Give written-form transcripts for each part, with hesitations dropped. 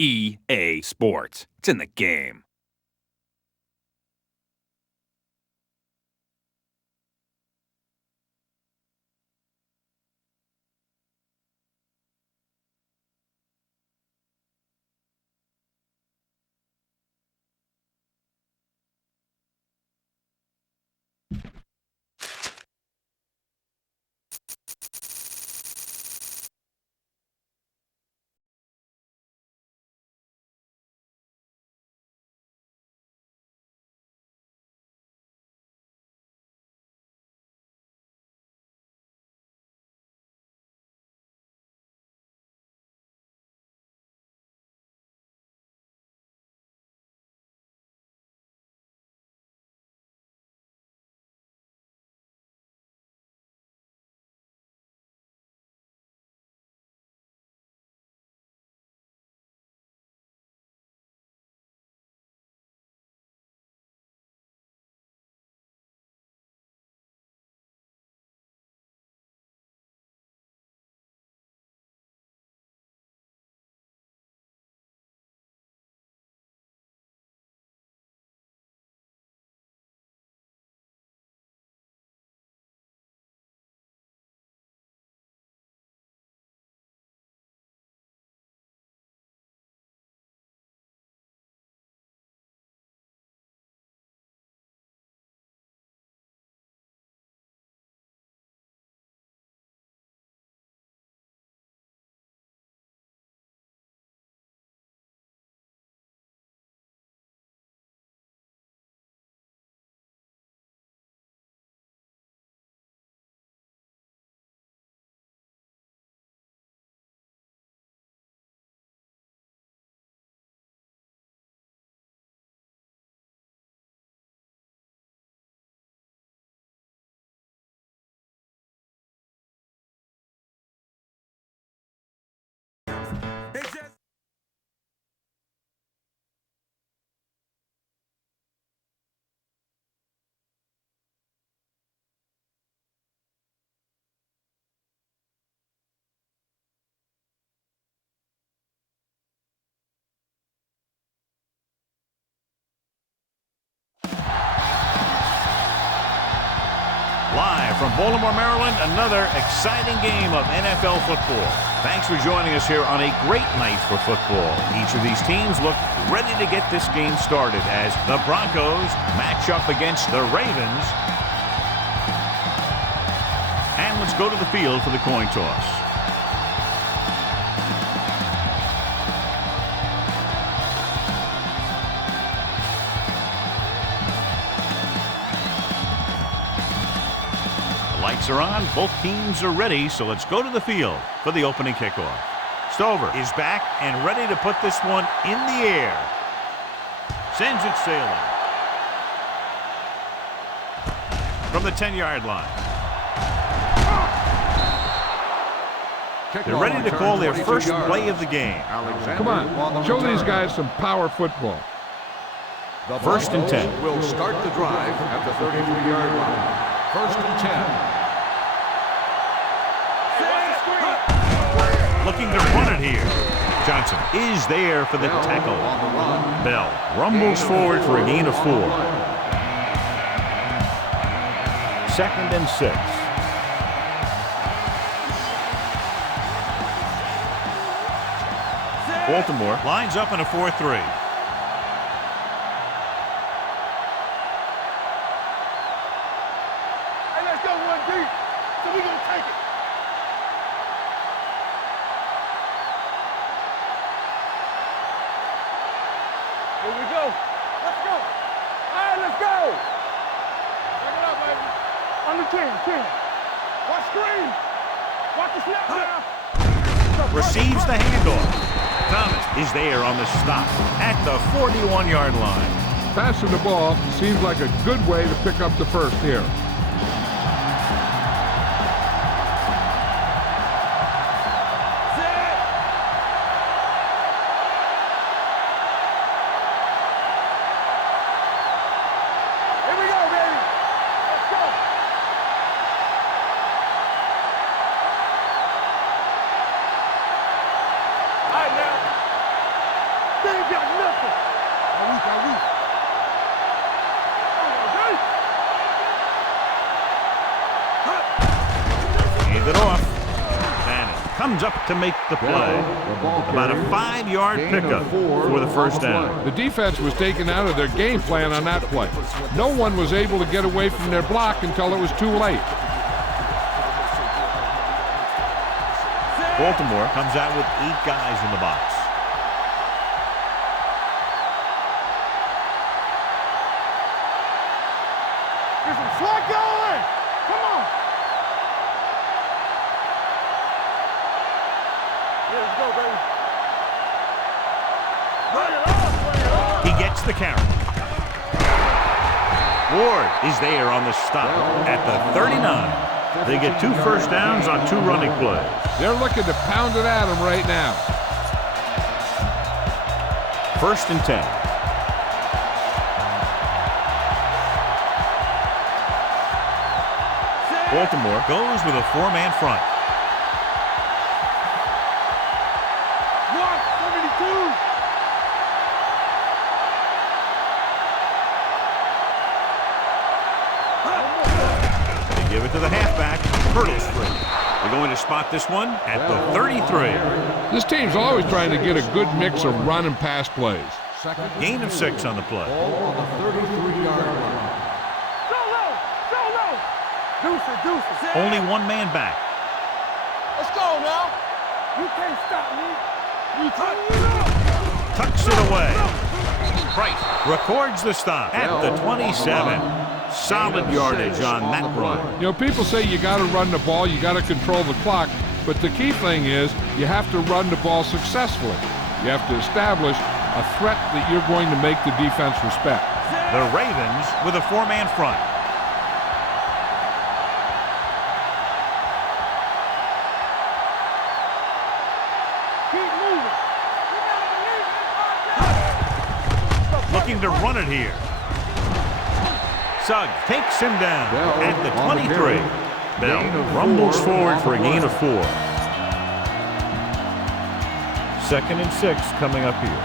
EA Sports. It's in the game. Live from Baltimore, Maryland, another exciting game of NFL football. Thanks for joining us here on a great night for football. Each of these teams look ready to get this game started as the Broncos match up against the Ravens. And let's go to the field for the coin toss. Lights are on, both teams are ready, so let's go to the field for the opening kickoff. Stover is back and ready to put this one in the air. Sends it sailing. From the 10-yard line. They're ready to call their first play of the game. Come on, show these guys some power football. The First and 10. Will start the drive at the 33-yard line. First and 10. Looking to run it here. Johnson is there for the tackle. Bell rumbles forward for a gain of 4. Second and 6. Baltimore lines up in a 4-3. Here we go. Let's go. All right, let's go. Bring it up, baby. Under 10. Watch screen. Watch the snap now. Receives the handoff. Thomas is there on the stop at the 41-yard line. Passing the ball seems like a good way to pick up the first here. it off. And it comes up to make the play. About a 5-yard pickup for the first down. The defense was taken out of their game plan on that play. No one was able to get away from their block until it was too late. Baltimore comes out with 8 guys in the box. There's some slot going. Come on. Yeah, let's go, baby. Bring it on, bring it on. He gets the carry. Ward is there on the stop at the 39. They get 2 first downs on 2 running plays. They're looking to pound it at him right now. First and 10. Baltimore goes with a 4-man front. 172. They give it to the halfback. Hurdles through. They're going to spot this one at the 33. This team's always trying to get a good mix of run and pass plays. Gain of 6 on the play. Ball on the 33-yard line. Go low, go low. Deuces. Only 1 man back. Let's go now. You can't stop me. You can't. Tucks it away. Price records the stop at the 27. Solid yardage on that run. You know, people say you got to run the ball, you got to control the clock, but the key thing is you have to run the ball successfully. You have to establish a threat that you're going to make the defense respect. The Ravens with a 4-man front. Keep moving. Looking to run it here. Suggs takes him down at the 23. Bell rumbles forward for a gain of 4. 2nd and 6 coming up here.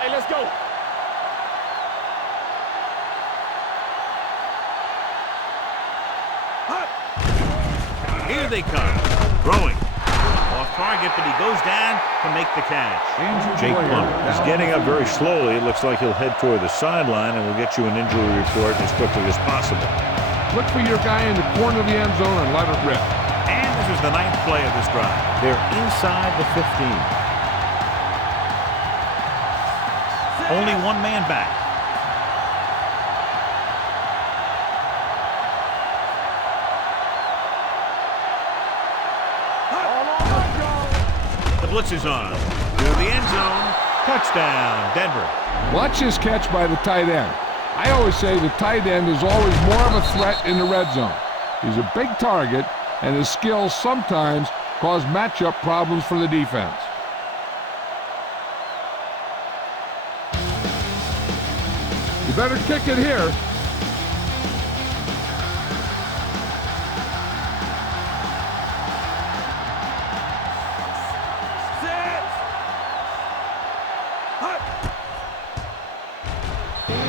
Hey, let's go. Here they come. Throwing. Off target, but he goes down to make the catch. Jake Plummer is getting up very slowly. It looks like he'll head toward the sideline, and we'll get you an injury report as quickly as possible. Look for your guy in the corner of the end zone and let it rip. And this is the 9th play of this drive. They're inside the 15. Only 1 man back. Blitz is on. To the end zone. Touchdown, Denver. Watch this catch by the tight end. I always say the tight end is always more of a threat in the red zone. He's a big target, and his skills sometimes cause matchup problems for the defense. You better kick it here.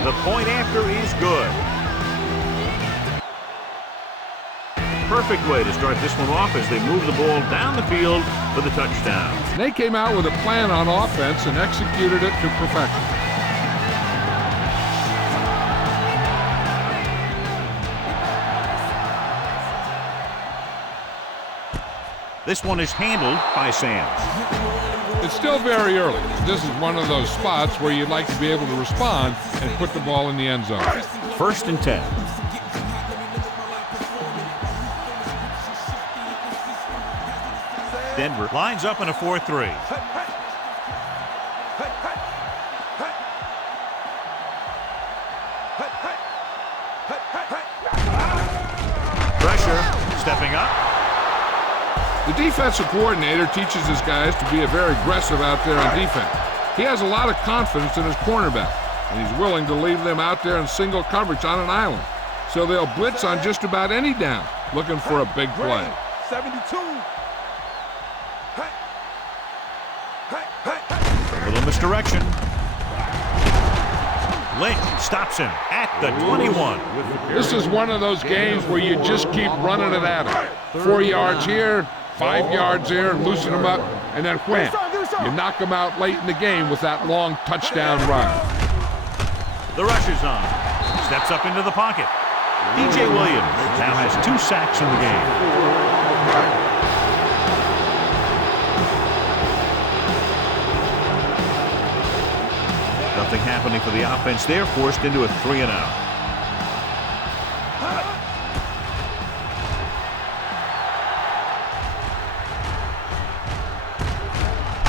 The point after is good. Perfect way to start this one off as they move the ball down the field for the touchdown. They came out with a plan on offense and executed it to perfection. This one is handled by Sands. It's still very early. This is one of those spots where you'd like to be able to respond and put the ball in the end zone. 1st and 10. Denver lines up in a 4-3. Pressure, stepping up. The defensive coordinator teaches his guys to be very aggressive out there on defense. He has a lot of confidence in his cornerback, and he's willing to leave them out there in single coverage on an island. So they'll blitz on just about any down, looking for a big play. 72. A little misdirection. Lynch stops him at the 21. This is one of those games where you just keep running it at him. 4 yards here, 5 yards there, loosen them up, and then wham. You knock them out late in the game with that long touchdown run. The rush is on. Steps up into the pocket. DJ Williams now has 2 sacks in the game. Nothing happening for the offense there, forced into a 3-and-out.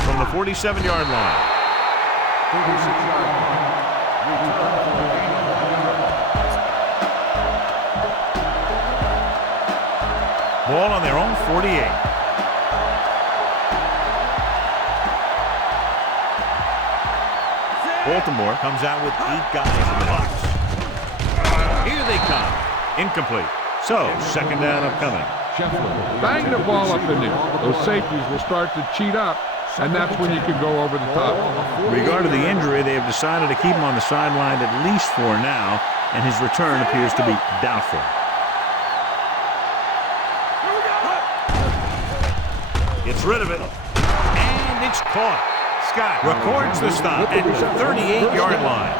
From the 47-yard line. 36-yard line. Return for the game. Ball on their own 48. Baltimore comes out with 8 guys in the box. Here they come. Incomplete. So, second down upcoming. Bang the ball up in there. Those safeties will start to cheat up, and that's when you can go over the top. Regarding the injury, they have decided to keep him on the sideline at least for now, and his return appears to be doubtful. Gets rid of it, and it's caught. Scott records the stop at the 38-yard line.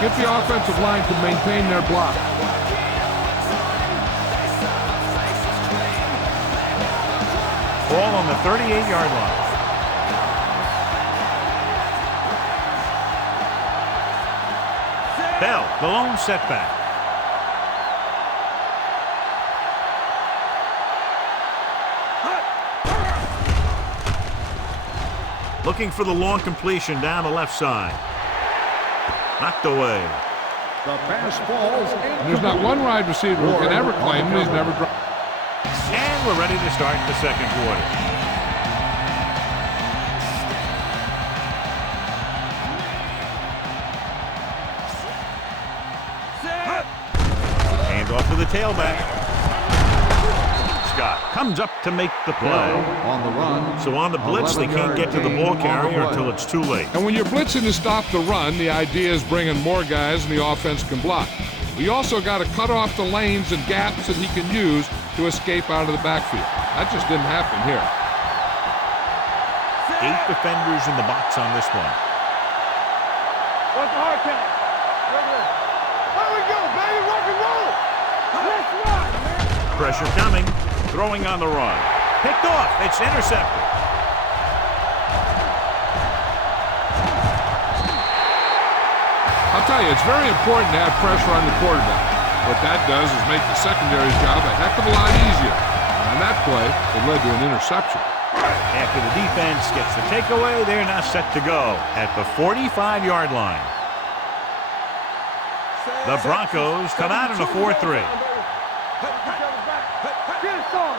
Get the offensive line to maintain their block. Ball on the 38-yard line. Bell, the lone setback. Looking for the long completion down the left side. Knocked away. The pass falls in. There's not one wide receiver who can ever claim it. He's never dropped. And we're ready to start the second quarter. Hand off to the tailback. Scott comes up to make the play. On the run. So on the blitz, they can't get to the ball carrier until it's too late. And when you're blitzing to stop the run, the idea is bringing more guys and the offense can block. We also got to cut off the lanes and gaps that he can use to escape out of the backfield. That just didn't happen here. 8 defenders in the box on this one. What's the hard count? There we go, baby. Rock and roll. Let's rock, man. Pressure coming. Throwing on the run. Picked off. It's intercepted. I'll tell you, it's very important to have pressure on the quarterback. What that does is make the secondary's job a heck of a lot easier. And on that play, it led to an interception. After the defense gets the takeaway, they're now set to go at the 45-yard line. The Broncos come out in a 4-3. Get it, son.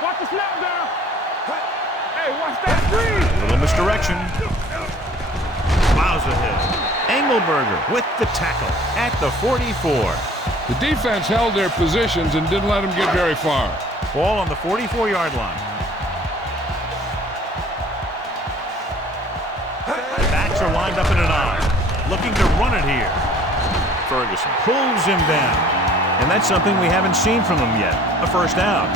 Watch the snap down. Hey, watch that screen. Little misdirection. Plows ahead. Engelberger with the tackle at the 44. The defense held their positions and didn't let them get very far. Ball on the 44-yard line. The backs are lined up in an I. Looking to run it here. Ferguson pulls him down. And that's something we haven't seen from them yet. A first down.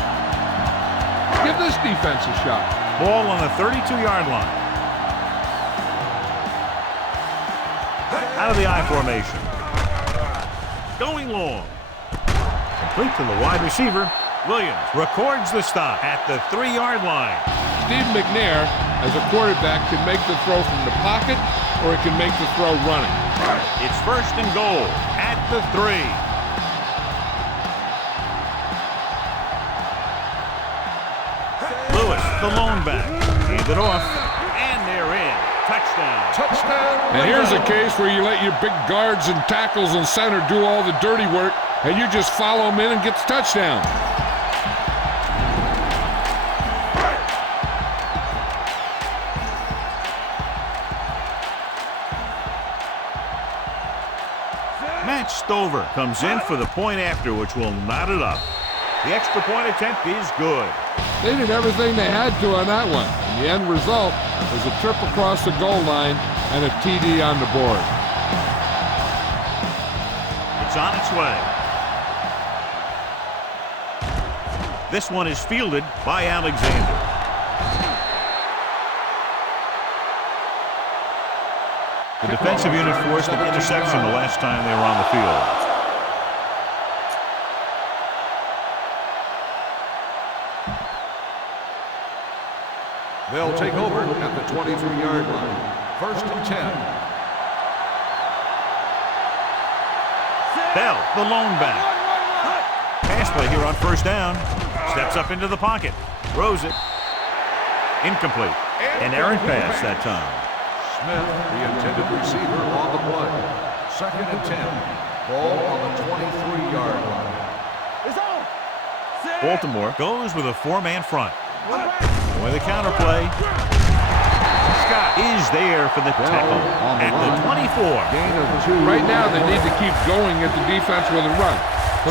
Give this defense a shot. Ball on the 32-yard line. Out of the I formation. Going long. Complete to the wide receiver. Williams records the stop at the 3-yard line. Steve McNair, as a quarterback, can make the throw from the pocket or he can make the throw running. It's first and goal at the 3. Lewis, the lone back. Hand it off. And they're in. Touchdown. Touchdown. And here's a case where you let your big guards and tackles and center do all the dirty work, and you just follow them in and get the touchdown. Matt Stover comes in for the point after, which will knot it up. The extra point attempt is good. They did everything they had to on that one. And the end result was a trip across the goal line and a TD on the board. It's on its way. This one is fielded by Alexander. The defensive unit forced an interception the last time they were on the field. They'll take over at the 23-yard line. First and 10. Bell, the lone back. Pass play here on first down. Steps up into the pocket. Throws it. Incomplete. An errant pass that time. Smith, the intended receiver, on the play. Second and 10. Ball on the 23-yard line. It's on. Baltimore goes with a four-man front. With a counter play. Scott is there for the tackle at the 24. Gain of 2. Right now, they need to keep going at the defense with a run.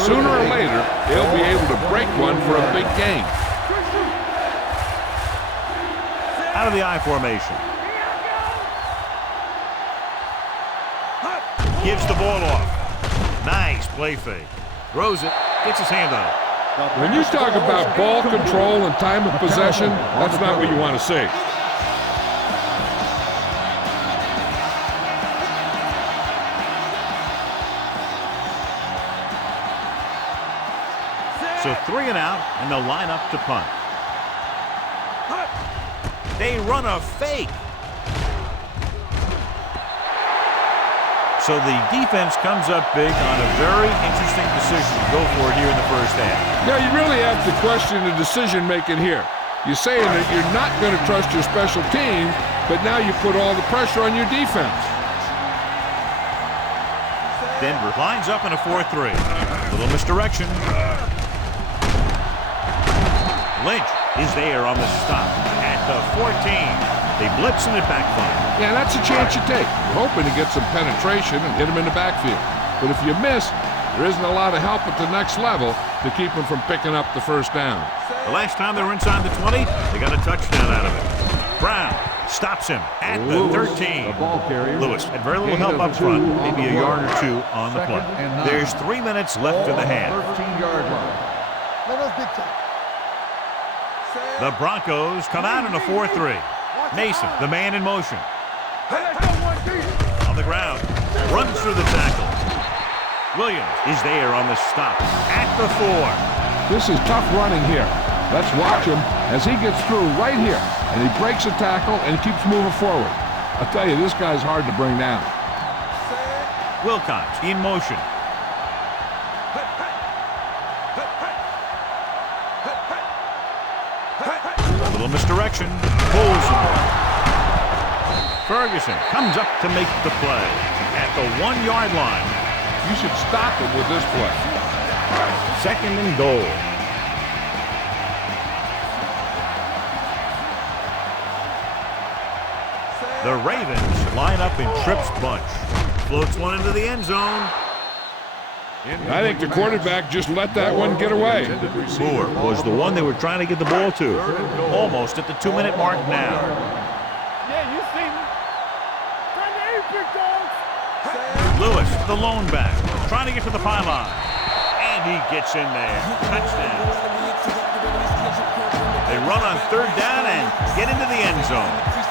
Sooner or later, they'll be able to break one for a big gain. Out of the I formation. Gives the ball off. Nice play fake. Throws it. Gets his hand on it. When you talk about ball control and time of possession, that's not what you want to see. So 3 and out, and they'll line up to punt. They run a fake. So the defense comes up big on a very interesting decision to go for it here in the first half. Now, you really have to question the decision-making here. You're saying that you're not going to trust your special team, but now you put all the pressure on your defense. Denver lines up in a 4-3. Little misdirection. Lynch is there on the stop at the 14. They blitz and it backfires. Yeah, that's a chance you take. You're hoping to get some penetration and hit them in the backfield. But if you miss, there isn't a lot of help at the next level to keep them from picking up the first down. The last time they were inside the 20, they got a touchdown out of it. Brown stops him at the 13. Lewis had very little help up front, maybe a yard or two on the play. There's 3 minutes left in the half. 13-yard line. The Broncos come out in a 4-3. Mason, the man in motion. On the ground, runs through the tackle. Williams is there on the stop at the 4. This is tough running here. Let's watch him as he gets through right here. And he breaks a tackle and he keeps moving forward. I'll tell you, this guy's hard to bring down. Wilcox in motion. A little misdirection. Pulls him. Ferguson comes up to make the play at the 1-yard line. You should stop him with this play. Second and goal. The Ravens line up in Tripp's bunch. Floats one into the end zone. I think the quarterback just let that one get away. Moore was the one they were trying to get the ball to. Almost at the 2-minute mark now. Yeah, you see me. Trying to aim, big dogs. Lewis, the lone back, trying to get to the pylon. And he gets in there. Touchdown. They run on 3rd down and get into the end zone.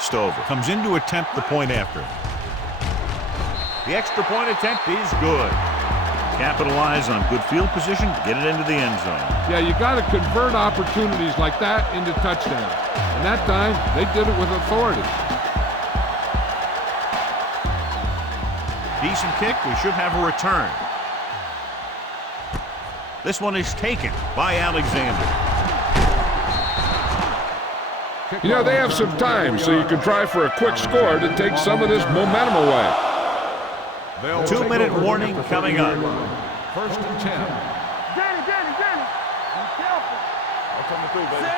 Stover comes in to attempt the point after. The extra point attempt is good. Capitalize on good field position to get it into the end zone. Yeah, you got to convert opportunities like that into touchdowns. And that time, they did it with authority. Decent kick. We should have a return. This one is taken by Alexander. You know, they have some time, so you can try for a quick score to take some of this momentum away. 2-minute warning coming up. First and 10. Danny. Be careful.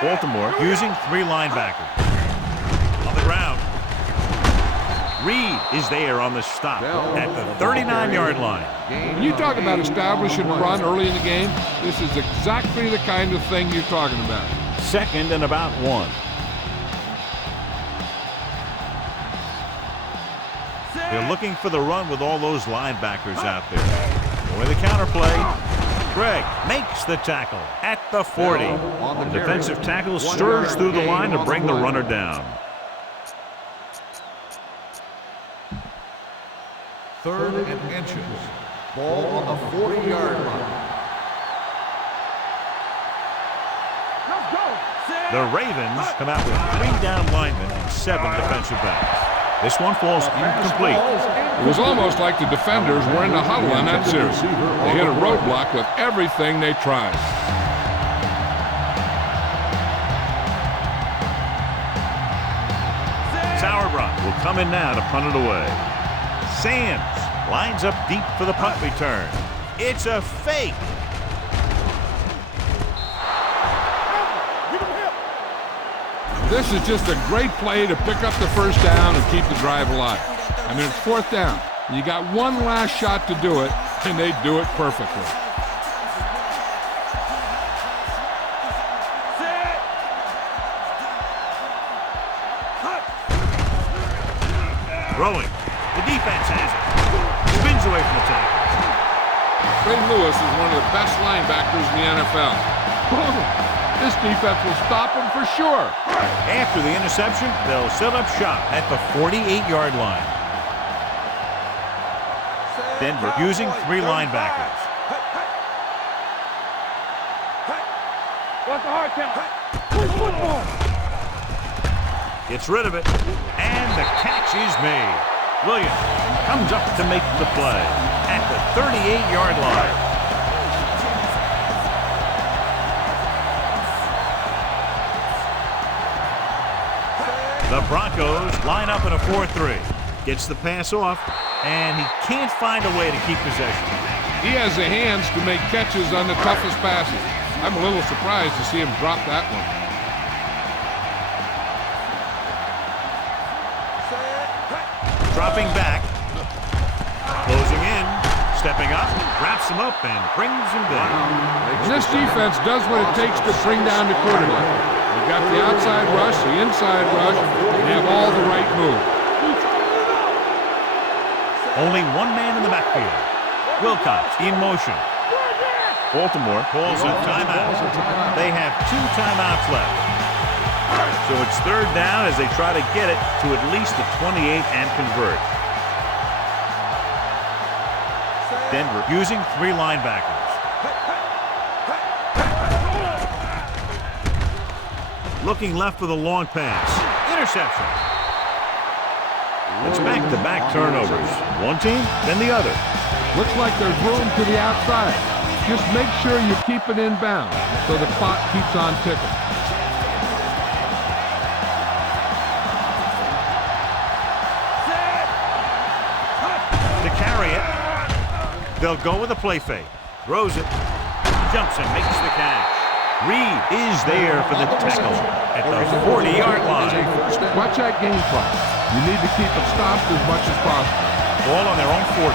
Baltimore using 3 linebackers. On the ground. Reed is there on the stop at the 39-yard line. When you talk about establishing run early in the game, this is exactly the kind of thing you're talking about. 2nd and about 1. They're looking for the run with all those linebackers out there. With the counterplay, Greg makes the tackle at the 40. The defensive tackle stirs through the line to bring the runner down. 3rd and inches. Ball on the 40-yard line. Let's go. The Ravens come out with 3 down linemen and 7 defensive backs. This one falls incomplete. It was almost like the defenders were in the huddle on that series. They hit a roadblock with everything they tried. Sauerbrunn will come in now to punt it away. Sands lines up deep for the punt return. It's a fake. This is just a great play to pick up the first down and keep the drive alive. I mean, it's 4th down. You got one last shot to do it, and they do it perfectly. Throwing. The defense has it. Spins away from the tackle. Ray Lewis is one of the best linebackers in the NFL. This defense will stop him for sure. After the interception, they'll set up shop at the 48-yard line. Denver using 3 linebackers. What's the hard count? Push football. Gets rid of it, and the catch is made. Williams comes up to make the play at the 38-yard line. The Broncos line up in a 4-3. Gets the pass off, and he can't find a way to keep possession. He has the hands to make catches on the toughest passes. I'm a little surprised to see him drop that one. Dropping back. Closing in. Stepping up. Wraps him up and brings him down. And this defense does what it takes to bring down the quarterback. They got the outside rush, the inside rush, and they have all the right moves. Only one man in the backfield. Wilcox in motion. Baltimore calls a timeout. They have 2 timeouts left. So it's 3rd down as they try to get it to at least the 28 and convert. Denver using 3 linebackers. Looking left for the long pass. Interception. It's back-to-back turnovers. One team, then the other. Looks like there's room to the outside. Just make sure you keep it inbound so the clock keeps on ticking. To carry it, they'll go with a play fake. Throws it, jumps and makes the catch. Reed is there for the tackle at the 40-yard line. Watch that game clock. You need to keep it stopped as much as possible. Ball on their own 40.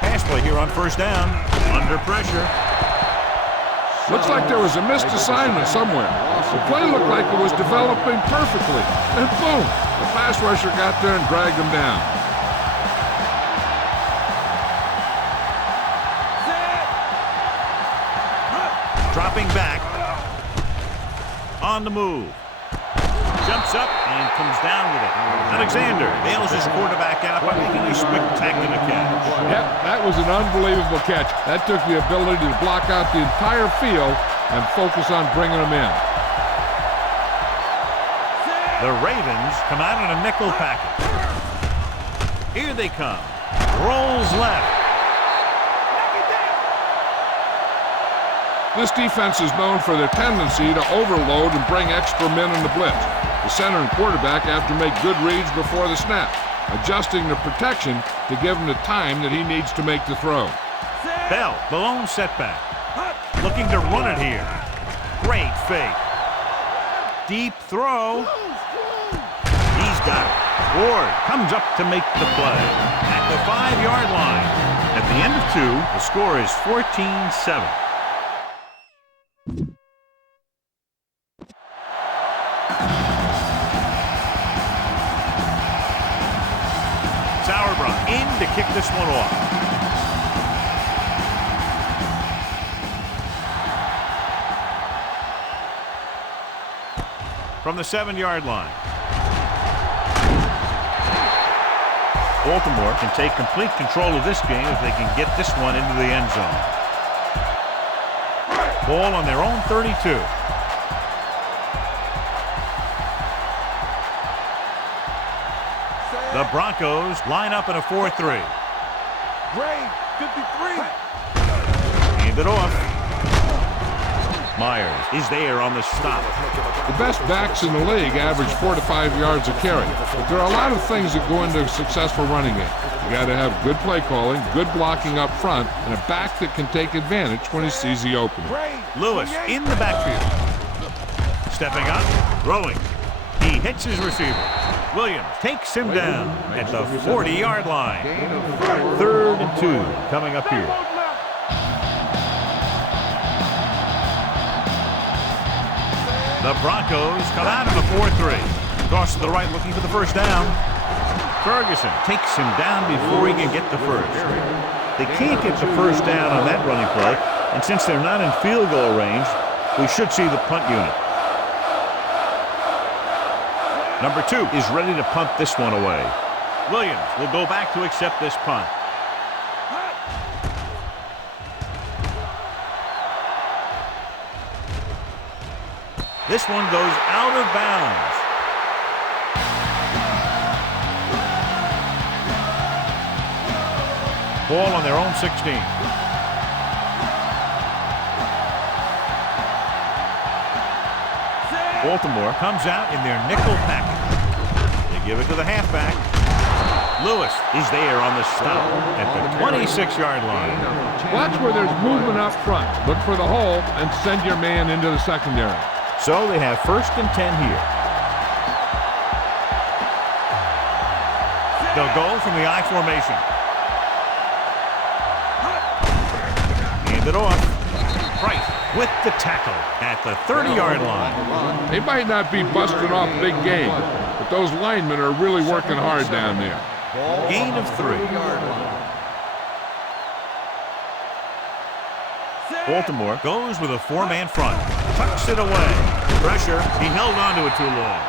Pass play here on 1st down. Under pressure. Looks like there was a missed assignment somewhere. The play looked like it was developing perfectly. And boom, the pass rusher got there and dragged him down. Dropping back. On the move. Jumps up and comes down with it. Alexander bails his quarterback out by making a spectacular catch. Yep, that was an unbelievable catch. That took the ability to block out the entire field and focus on bringing them in. The Ravens come out in a nickel package. Here they come. Rolls left. This defense is known for their tendency to overload and bring extra men in the blitz. The center and quarterback have to make good reads before the snap, adjusting the protection to give him the time that he needs to make the throw. Bell, the lone setback. Looking to run it here. Great fake. Deep throw. He's got it. Ward comes up to make the play at the 5-yard line. At the end of 2, the score is 14-7. Sauerbrunn in to kick this one off. From the 7-yard line. Baltimore can take complete control of this game if they can get this one into the end zone. Ball on their own 32. The Broncos line up in a 4-3. Grade 53. Hand it off. Myers is there on the stop. The best backs in the league average 4 to 5 yards a carry, but there are a lot of things that go into a successful running game. You got to have good play calling, good blocking up front, and a back that can take advantage when he sees the opening. Lewis in the backfield. Stepping up, throwing. He hits his receiver. Williams takes him down at the 40-yard line. 3rd and 2 coming up here. The Broncos come out of the 4-3. Cross to the right looking for the first down. Ferguson takes him down before he can get the first. They can't get the first down on that running play, and since they're not in field goal range, we should see the punt unit. Number 2 is ready to punt this one away. Williams will go back to accept this punt. This one goes out of bounds. Ball on their own 16. Baltimore comes out in their nickel package. They give it to the halfback. Lewis is there on the stop at the 26-yard line. Watch where there's movement up front. Look for the hole and send your man into the secondary. So they have 1st and 10 here. They'll go from the I formation. Hand it off. Price with the tackle at the 30-yard line. They might not be busting off big game, but those linemen are really working hard down there. Gain of 3. Baltimore goes with a 4-man front. Tucks it away. Pressure. He held on to it too long.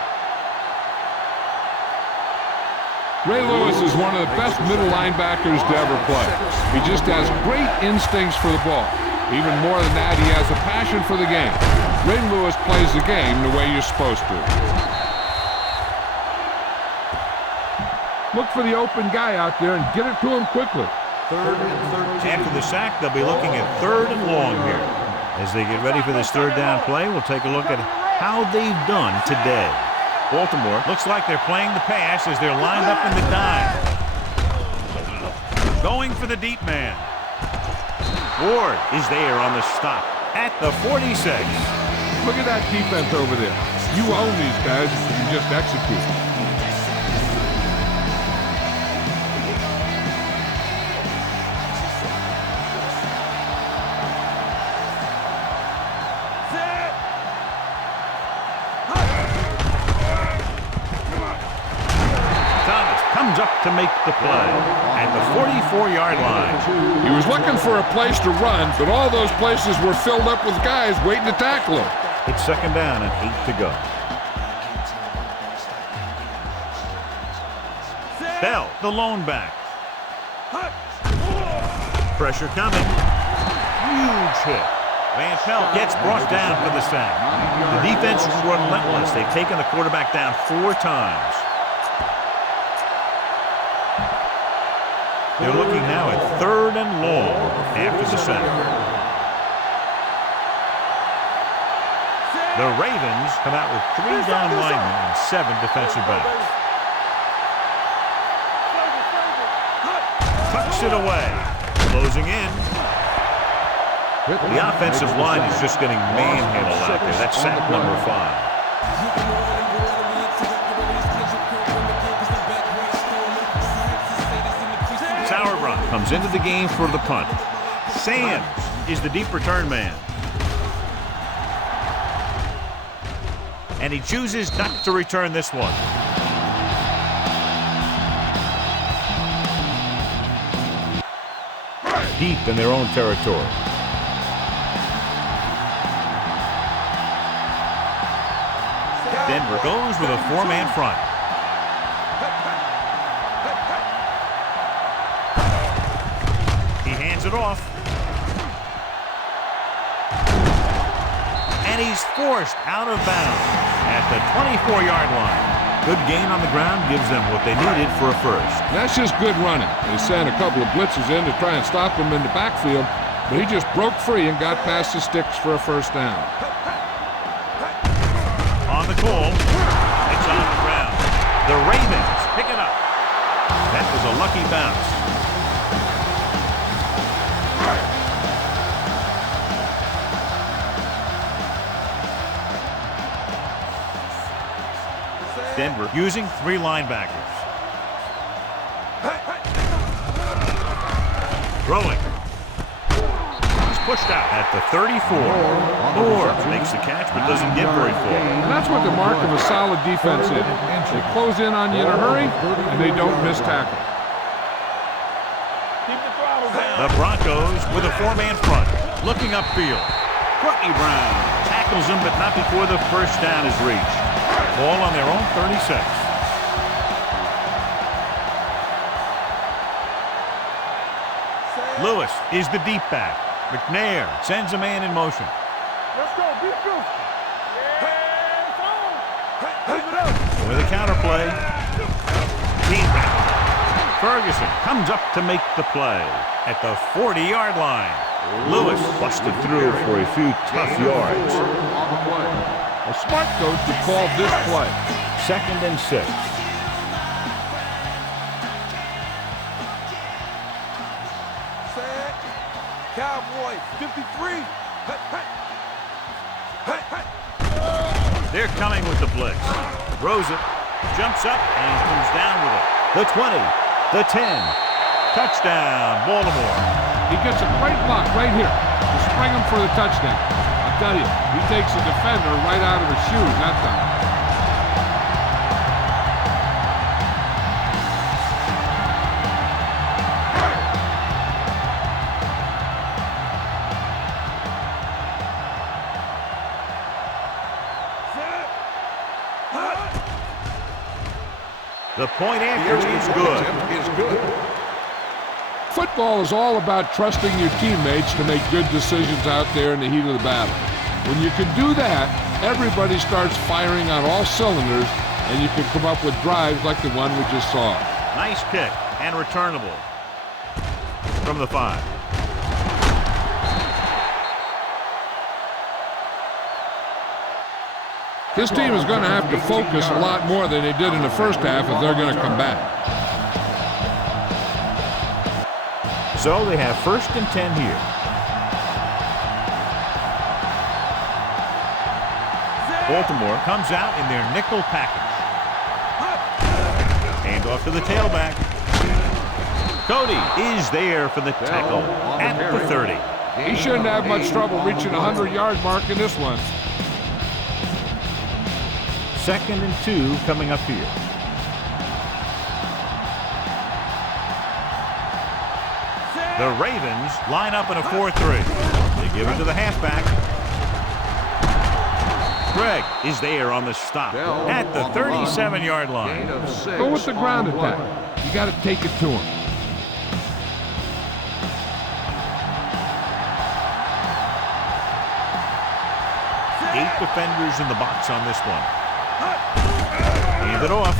Ray Lewis is one of the best middle linebackers to ever play. He just has great instincts for the ball. Even more than that, he has a passion for the game. Ray Lewis plays the game the way you're supposed to. Look for the open guy out there and get it to him quickly. 3rd and 13. After the sack, they'll be looking at 3rd and long here. As they get ready for this 3rd down play, we'll take a look at how they've done today. Baltimore looks like they're playing the pass as they're lined up in the dime. Going for the deep man. Ward is there on the stop at the 46. Look at that defense over there. You own these guys if you just execute. Up to make the play at the 44-yard line. He was looking for a place to run, but all those places were filled up with guys waiting to tackle him. It's 2nd down and 8 to go. Bell, the lone back. Pressure coming. Huge hit. Van Pelt gets brought down for the sack. The defense is relentless. They've taken the quarterback down 4 times. They're looking now at 3rd and long after the sack. The Ravens come out with 3 down linemen and 7 defensive backs. Tucks it away. Closing in. The offensive line is just getting manhandled out there. That's sack number 5. Sauerbrunn comes into the game for the punt. Sands is the deep return man. And he chooses not to return this one. Deep in their own territory. Denver goes with a 4-man front. He hands it off. And he's forced out of bounds at the 24-yard line. Good gain on the ground gives them what they needed for a first. That's just good running. They sent a couple of blitzes in to try and stop him in the backfield, but he just broke free and got past the sticks for a first down. On the call, it's on the ground. The Ravens pick it up. That was a lucky bounce. Denver using 3 linebackers. Throwing. He's pushed out at the 34. Moore makes the catch but doesn't get very far. And that's what the mark of a solid defense is. They close in on you in a hurry, and they don't miss tackle. The Broncos with a 4-man front. Looking upfield. Courtney Brown tackles him, but not before the first down is reached. Ball on their own 36. Lewis is the deep back. McNair sends a man in motion. Let's go, beat you. With a counter play. Ferguson comes up to make the play at the 40-yard line. Lewis busted through for a few tough yards. A smart coach would call this play. 2nd and 6. Cowboys, 53. They're coming with the blitz. Throws it, jumps up, and comes down with it. The 20, the 10. Touchdown, Baltimore. He gets a great block right here to spring him for the touchdown. I'll tell you, he takes the defender right out of his shoes that time. The point after is good. Football is all about trusting your teammates to make good decisions out there in the heat of the battle. When you can do that, everybody starts firing on all cylinders, and you can come up with drives like the one we just saw. Nice kick and returnable from the 5. This team is going to have to focus a lot more than they did in the first half if they're going to come back. So they have 1st and 10 here. Baltimore comes out in their nickel package. Hand off to the tailback. Cody is there for the tackle at the 30. He shouldn't have much trouble reaching the 100-yard mark in this one. 2nd and 2 coming up here. The Ravens line up in a 4-3. They give it to the halfback. Gregg is there on the stop at the 37-yard line. Go with the ground attack. You got to take it to him. Eight defenders in the box on this one. Hand it off.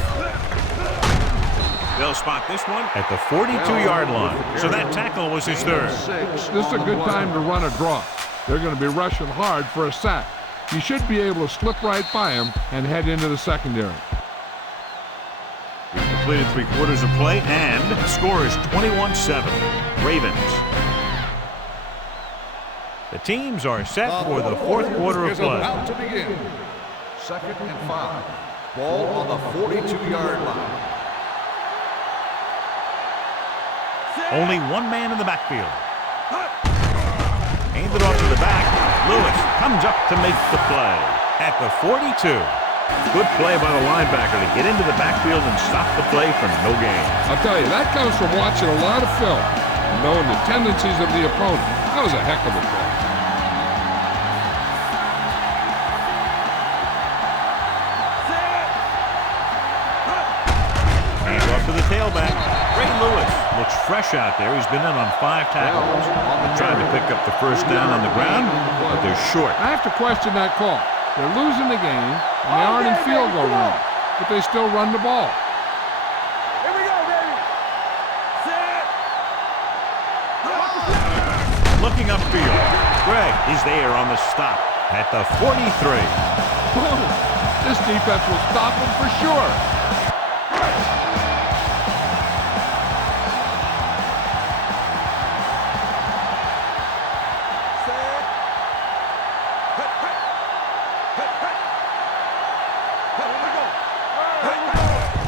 They'll spot this one at the 42-yard line. So that tackle was his 3rd. This is a good time to run a draw. They're going to be rushing hard for a sack. you should be able to slip right by him and head into the secondary. We've completed 3 quarters of play, and the score is 21-7. Ravens. The teams are set for the 4th quarter of play. About to begin. 2nd and 5. Ball on the 42-yard line. Only one man in the backfield. Handed off to the back. Lewis comes up to make the play at the 42. Good play by the linebacker to get into the backfield and stop the play for no gain. I'll tell you, that comes from watching a lot of film and knowing the tendencies of the opponent. That was a heck of a play. Hand off to the tailback. Ray Lewis looks fresh out there. He's been in on 5 tackles. They're trying to pick up the first down on the ground, but they're short. I have to question that call. They're losing the game, and they aren't in field goal range, but they still run the ball. Here we go, baby. Set. Looking upfield. Greg is there on the stop at the 43. This defense will stop him for sure.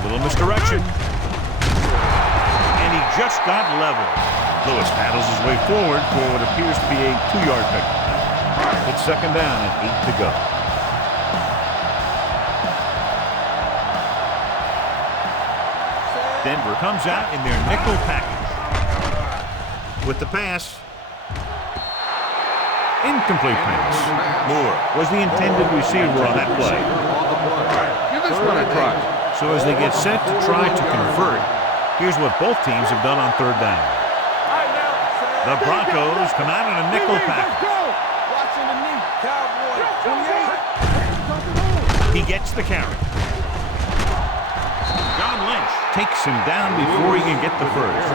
Little misdirection. And he just got level. Lewis paddles his way forward for what appears to be a 2-yard pickup. It's 2nd down and 8 to go. Denver comes out in their nickel package. With the pass. Incomplete pass. Moore was the intended receiver on that play. Give this one a try. So as they get set to try to convert, here's what both teams have done on 3rd down. The Broncos come out in a nickel package. Watching the knee. Cowboy. 28. He gets the carry. John Lynch takes him down before he can get the first.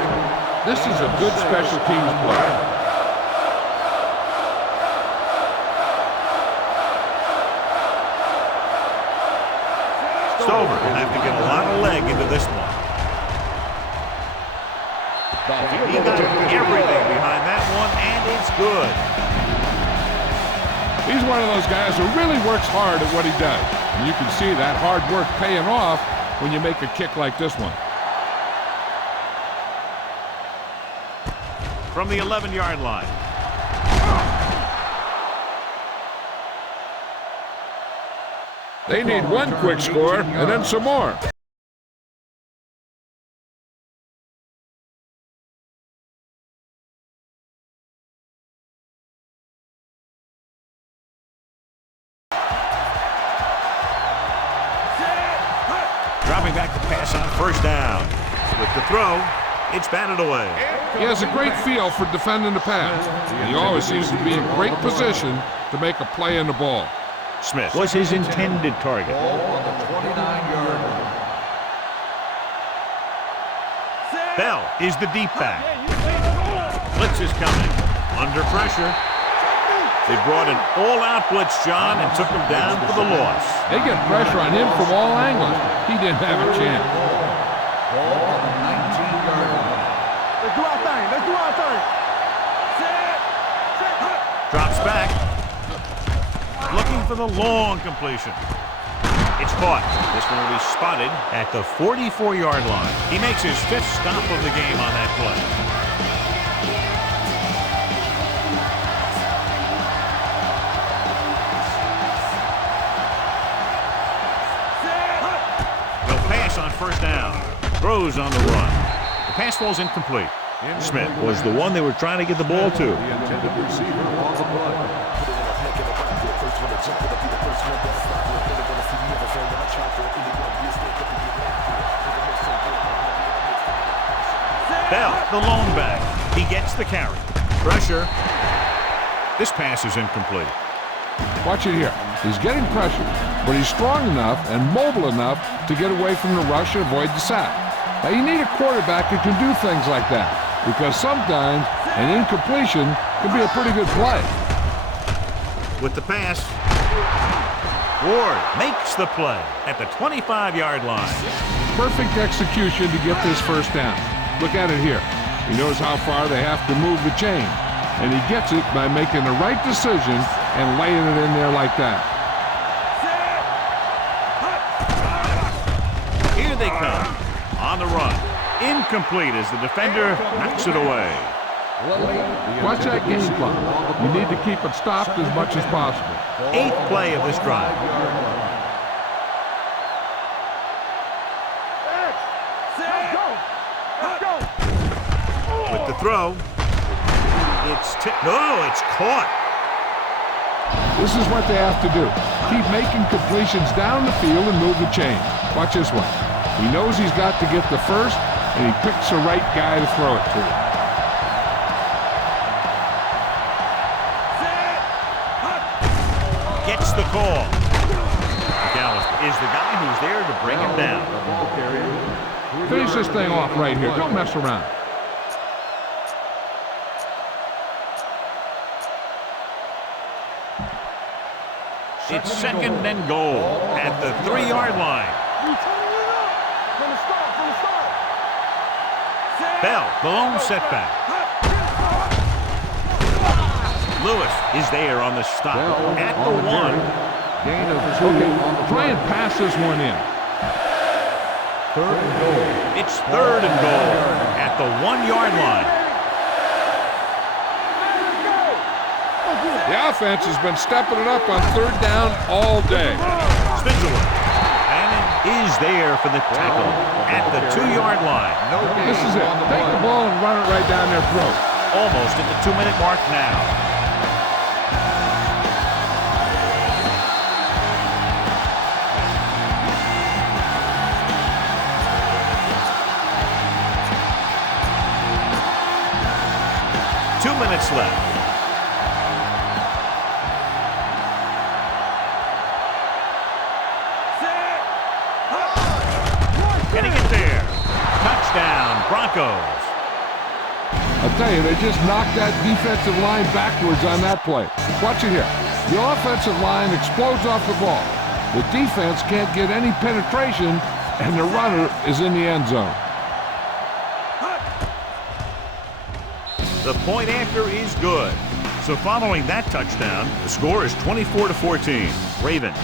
This is a good special teams play. Stover will have to get a lot of leg into this one. He got everything behind that one, and it's good. He's one of those guys who really works hard at what he does. And you can see that hard work paying off when you make a kick like this one. From the 11-yard line. They need one quick score and then some more. Dropping back to pass on 1st down. With the throw, it's batted away. He has a great feel for defending the pass. He always seems to be in great position to make a play in the ball. Smith was his intended target. Ball on the 29-yard line. Bell is the deep back. Blitz is coming. Under pressure. They brought an all-out blitz, John, and took him down for the loss. They get pressure on him from all angles. He didn't have a chance. Ball on the 19-yard line. Let's do our thing. Let's do our thing. Set. Drops back. Looking for the long completion. It's caught. This one will be spotted at the 44-yard line. He makes his 5th stop of the game on that play. They'll pass on 1st down. Throws on the run. The pass falls incomplete. Smith was the one they were trying to get the ball to. The intended receiver on the play. Bell, the lone back. He gets the carry. Pressure. This pass is incomplete. Watch it here. He's getting pressure, but he's strong enough and mobile enough to get away from the rush and avoid the sack. Now, you need a quarterback who can do things like that, because sometimes an incompletion can be a pretty good play. with the pass. Ward makes the play at the 25-yard line. Perfect execution to get this first down. Look at it here. He knows how far they have to move the chain, and he gets it by making the right decision and laying it in there like that. Here they come on the run. Incomplete as the defender knocks it away. Watch that game clock. You need to keep it stopped as much as possible. 8th play of this drive. With the throw. It's caught. This is what they have to do. Keep making completions down the field and move the chain. Watch this one. He knows he's got to get the first, and he picks the right guy to throw it to. Gets the call. McAllister is the guy who's there to bring him down. Finish this thing off right here. Don't mess around. It's 2nd and goal at the 3-yard line. Bell, the lone setback. Lewis is there on the stop at the 1. Gain of 2. Okay, try and pass this one in. 3rd and goal. It's 3rd and goal at the 1-yard line. The offense has been stepping it up on 3rd down all day. Spindler. And is there for the tackle at the 2-yard line. This is it. Take the ball and run it right down their throat. Almost at the 2-minute mark now. Minutes left. Getting it there. Touchdown, Broncos. I'll tell you, they just knocked that defensive line backwards on that play. Watch it here. The offensive line explodes off the ball. The defense can't get any penetration, and the runner is in the end zone. The point after is good. So following that touchdown, the score is 24-14. Ravens.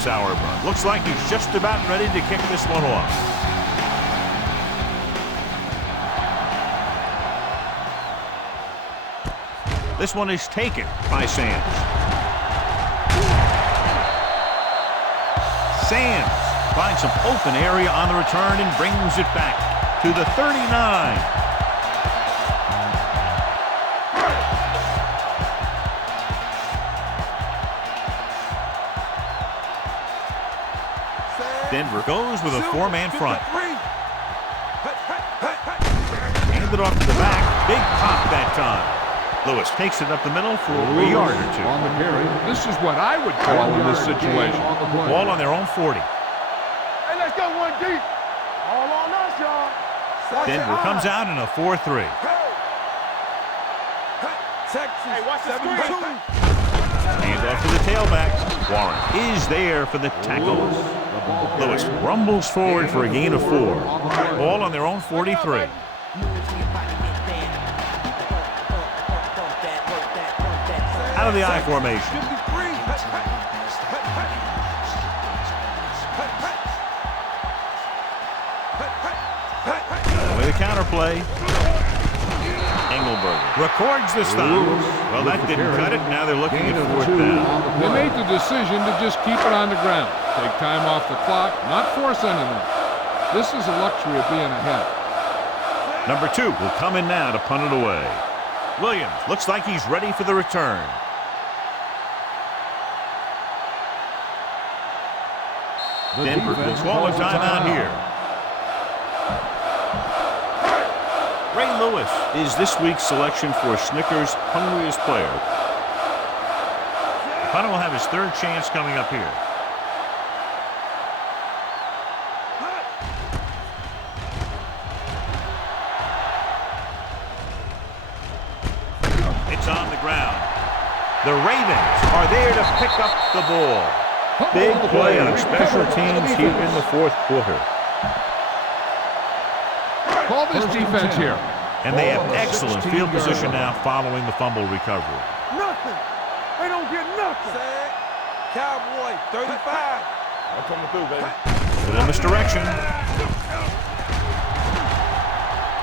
Sauerbrunn looks like he's just about ready to kick this one off. This one is taken by Sands. Sands finds some open area on the return and brings it back to the 39. Denver goes with a 4-man front. Handed off to the back. Big pop that time. Lewis takes it up the middle for a yard or 2. On the carry. This is what I would call in this situation. Ball on their own 40. Hey, let's go one deep. All on us, y'all. Denver comes out in a 4-3. Hey, watch the screen. Hand off to the tailback. Warren is there for the tackle. Lewis rumbles forward for a gain of 4. Ball on their own 43. Out of the I formation. With a counterplay. Engelberg records the stop. Well, that didn't cut it. Now they're looking at 4th down. They made the decision to just keep it on the ground. Take time off the clock, not force anything. This is a luxury of being ahead. Number 2 will come in now to punt it away. Williams looks like he's ready for the return. Denver will call a timeout here. Ray Lewis is this week's selection for Snickers' hungriest player. The punter will have his 3rd chance coming up here. It's on the ground. The Ravens are there to pick up the ball. Big play on special teams here in the fourth quarter. Call this defense here. And they have excellent field position now following the fumble recovery. Nothing. They don't get nothing. Cowboy, 35. I'm coming through, baby. With a misdirection.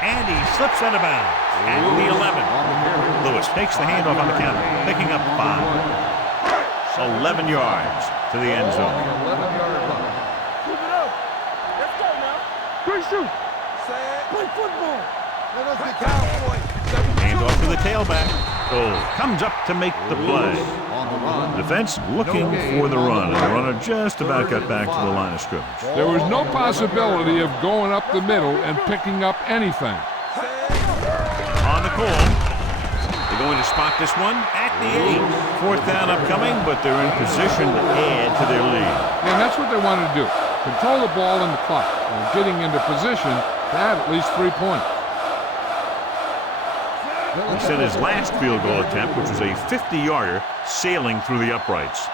And he slips out of bounds at the 11. Lewis takes the handoff on the counter, picking up 5. 11 yards to the end zone. 11-yard line. Keep it up. Let's go now. Great shoot. Play football. Let us be Cowboy. Handoff to the tailback. Oh, comes up to make the play. On the run. Defense looking for the run, and the runner just about got back to the line of scrimmage. There was no possibility of going up the middle and picking up anything. On the call. They're going to spot this one at the 8. Fourth down upcoming, but they're in position to add to their lead. And that's what they wanted to do. Control the ball and the clock, and getting into position to add at least 3 points. He set his last field goal attempt, which was a 50-yarder, sailing through the uprights.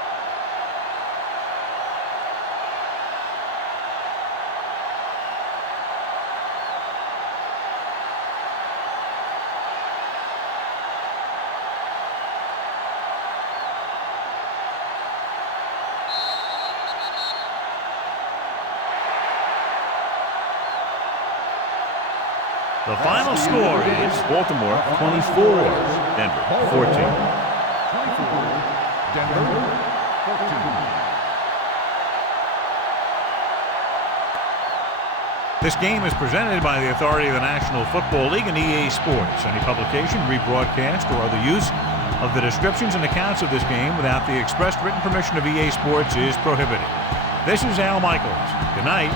The final score is Baltimore 24, Denver 14. 24, Denver 14. This game is presented by the authority of the National Football League and EA Sports. Any publication, rebroadcast, or other use of the descriptions and accounts of this game without the express written permission of EA Sports is prohibited. This is Al Michaels. Good night.